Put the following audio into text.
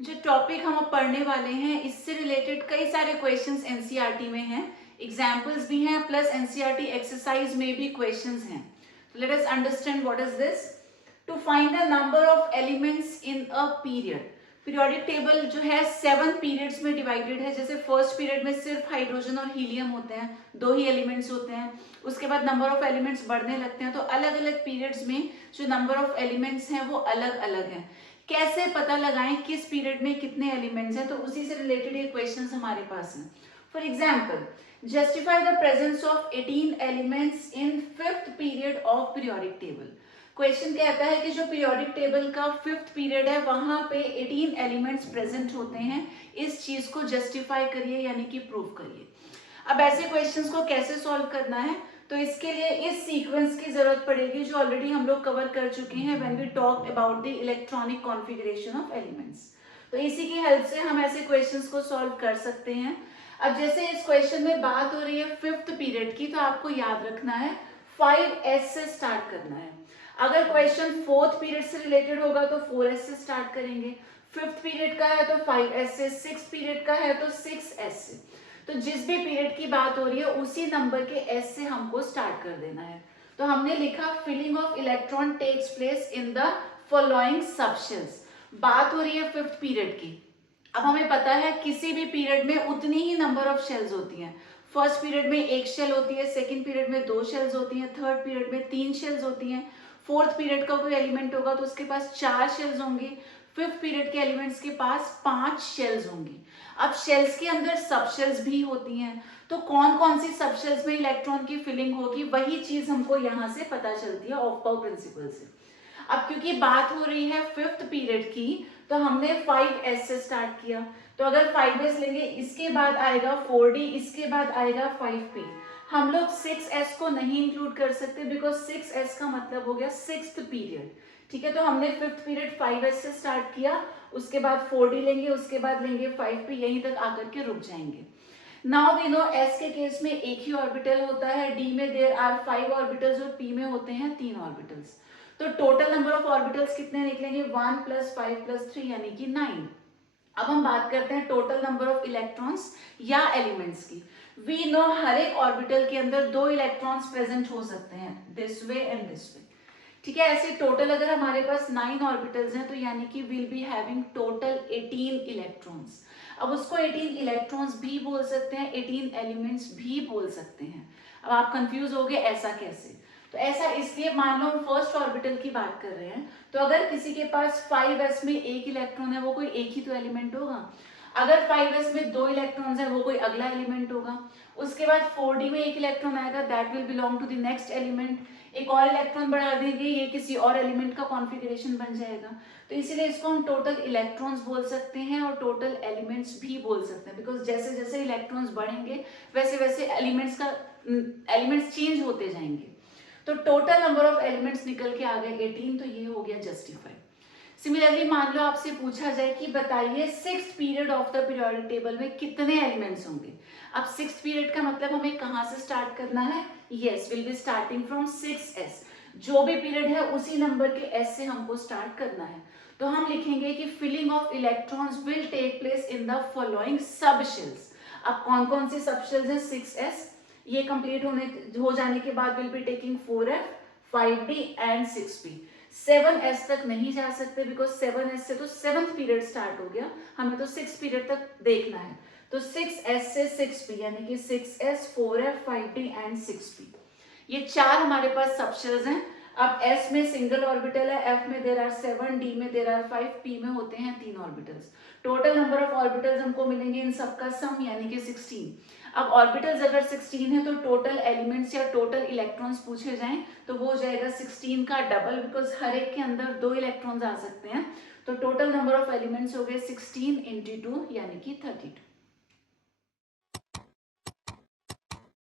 जो टॉपिक हम अब पढ़ने वाले हैं इससे रिलेटेड कई सारे क्वेश्चंस एनसीईआरटी में हैं, एग्जाम्पल्स भी हैं, प्लस एनसीईआरटी एक्सरसाइज में भी क्वेश्चंस हैं. Let us understand what is this. To find the number of elements in a period. Periodic table जो है 7 पीरियड्स में डिवाइडेड है. जैसे फर्स्ट पीरियड में सिर्फ हाइड्रोजन और हीलियम होते हैं, 2 ही एलिमेंट्स होते हैं. उसके बाद नंबर ऑफ एलिमेंट्स बढ़ने लगते हैं, तो अलग अलग पीरियड्स में जो नंबर ऑफ एलिमेंट्स हैं वो अलग अलग हैं. कैसे पता लगाएं किस पीरियड में कितने एलिमेंट्स हैं, तो उसी से रिलेटेड ये क्वेश्चंस हमारे पास हैं. For example, justify the presence of 18 elements in fifth period of periodic table. Question कहता है कि जो पीरियोडिक टेबल का फिफ्थ पीरियड है वहां पे 18 एलिमेंट्स प्रेजेंट होते हैं. इस चीज को जस्टिफाई करिए यानी कि प्रूव करिए. अब ऐसे क्वेश्चंस को कैसे सॉल्व करना है, तो इसके लिए इस सीक्वेंस की जरूरत पड़ेगी जो ऑलरेडी हम लोग कवर कर चुके हैं when we talk about the electronic configuration of elements. तो इसी की हेल्प से हम ऐसे क्वेश्चंस को सॉल्व कर सकते हैं. अब जैसे इस क्वेश्चन में बात हो रही है फिफ्थ पीरियड की, तो आपको याद रखना है 5s से स्टार्ट करना है. अगर क्वेश्चन फोर्थ पीरियड से रिलेटेड होगा तो 4s से स्टार्ट करेंगे. फिफ्थ पीरियड का है तो 5s से, सिक्स पीरियड का है तो 6s से. तो जिस भी पीरियड की बात हो रही है उसी नंबर के s से हमको स्टार्ट कर देना है. तो हमने लिखा filling of electron takes place in the following subshells. बात हो रही है फिफ्थ पीरियड की. अब हमें पता है किसी भी पीरियड में उतनी ही नंबर ऑफ शेल्स होती हैं. फर्स्ट पीरियड में 1 शेल होती है, सेकंड पीरियड में 2 शेल्स होती हैं, थर्ड पीरियड में 3 शेल्स होती हैं. फोर्थ पीरियड का कोई एलिमेंट होगा तो उसके पास 4 शेल्स होंगे. फिफ्थ पीरियड के एलिमेंट्स के पास 5 शेल्स होंगी. अब शेल्स के अंदर सब शेल्स भी होती हैं, तो कौन कौन सी सब शेल्स में इलेक्ट्रॉन की फिलिंग होगी वही चीज हमको यहाँ से पता चलती है ऑफ पाउ प्रिंसिपल से. अब क्योंकि बात हो रही है फिफ्थ पीरियड की, तो हमने 5s से स्टार्ट किया. तो अगर 5s लेंगे, इसके बाद आएगा 4d, इसके बाद आएगा 5p. हम लोग 6s को नहीं इंक्लूड कर सकते बिकॉज 6s का मतलब हो गया सिक्स्थ पीरियड. ठीक है, तो हमने फिफ्थ पीरियड 5s से स्टार्ट किया, उसके बाद 4d लेंगे, उसके बाद लेंगे 5p, यहीं तक आकर के रुक जाएंगे. नाउ वी नो s के केस में एक ही ऑर्बिटल होता है, d में देयर आर 5 ऑर्बिटल्स और p में होते हैं 3 ऑर्बिटल्स. तो टोटल नंबर ऑफ ऑर्बिटल्स कितने निकलेंगे, 1 + 5 + 3 यानी कि 9. अब हम बात करते हैं टोटल नंबर ऑफ इलेक्ट्रॉन्स या एलिमेंट्स की. वी नो हर एक ऑर्बिटल के अंदर 2 इलेक्ट्रॉन्स प्रेजेंट हो सकते हैं, this way and this way. ठीक है, ऐसे टोटल अगर हमारे पास 9 ऑर्बिटल्स हैं तो यानी कि will be having total 18 electrons. अब उसको 18 इलेक्ट्रॉन्स भी बोल सकते हैं, 18 एलिमेंट्स भी बोल सकते हैं. अब आप कंफ्यूज हो गए ऐसा कैसे, तो ऐसा इसलिए, मान लो हम फर्स्ट ऑर्बिटल की बात कर रहे हैं, तो अगर किसी के पास 5s में एक इलेक्ट्रॉन है वो कोई एक ही तो एलिमेंट होगा. अगर 5s में 2 इलेक्ट्रॉन्स है वो कोई अगला एलिमेंट होगा. उसके बाद 4d में एक इलेक्ट्रॉन आएगा, that will belong to the next element. एक और इलेक्ट्रॉन बढ़ा देंगे, ये किसी और एलिमेंट का कॉन्फ़िगरेशन बन जाएगा. तो इसीलिए इसको हम टोटल इलेक्ट्रॉन्स बोल सकते हैं और टोटल एलिमेंट्स भी बोल सकते हैं, बिकॉज जैसे जैसे इलेक्ट्रॉन्स बढ़ेंगे वैसे वैसे एलिमेंट्स चेंज होते जाएंगे. तो टोटल नंबर ऑफ एलिमेंट्स निकल के आ गए 18, तो ये हो गया जस्टिफाई. सिमिलरली मान लो आपसे पूछा जाए कि बताइए sixth period of the periodic table में कितने एलिमेंट्स होंगे. अब सिक्स्थ पीरियड का मतलब हमें कहाँ से स्टार्ट करना है, yes, will be starting from 6s. जो भी पीरियड है उसी नंबर के s से हमको स्टार्ट करना है. तो हम लिखेंगे कि filling of electrons will take place in the following subshells. अब कौन कौन सी सब शेल्स हैं, 6s, ये कंप्लीट हो जाने के बाद will be taking 4f, 5d and 6p. 7s तक नहीं जा सकते बिकॉज 7s से तो सेवंथ पीरियड स्टार्ट हो गया, हमें तो 6 पीरियड तक देखना है. तो 6s से 6p यानी कि 6s, 4f, 5d and 6p, ये 4 हमारे पास सबशेल्स हैं. अब s में सिंगल ऑर्बिटल है, f में देयर आर 7, d में देयर आर 5, p में होते हैं 3 orbitals. Total number of orbitals हमको मिलेंगे इन सबका सम यानी कि 16. अब ऑर्बिटल्स अगर 16 है तो टोटल एलिमेंट्स या टोटल इलेक्ट्रॉन्स पूछे जाएं तो वो हो जाएगा 16 का डबल, बिकॉज हर एक के अंदर 2 इलेक्ट्रॉन्स आ सकते हैं. तो टोटल नंबर ऑफ एलिमेंट्स हो गए 16 × 2 यानी कि 32.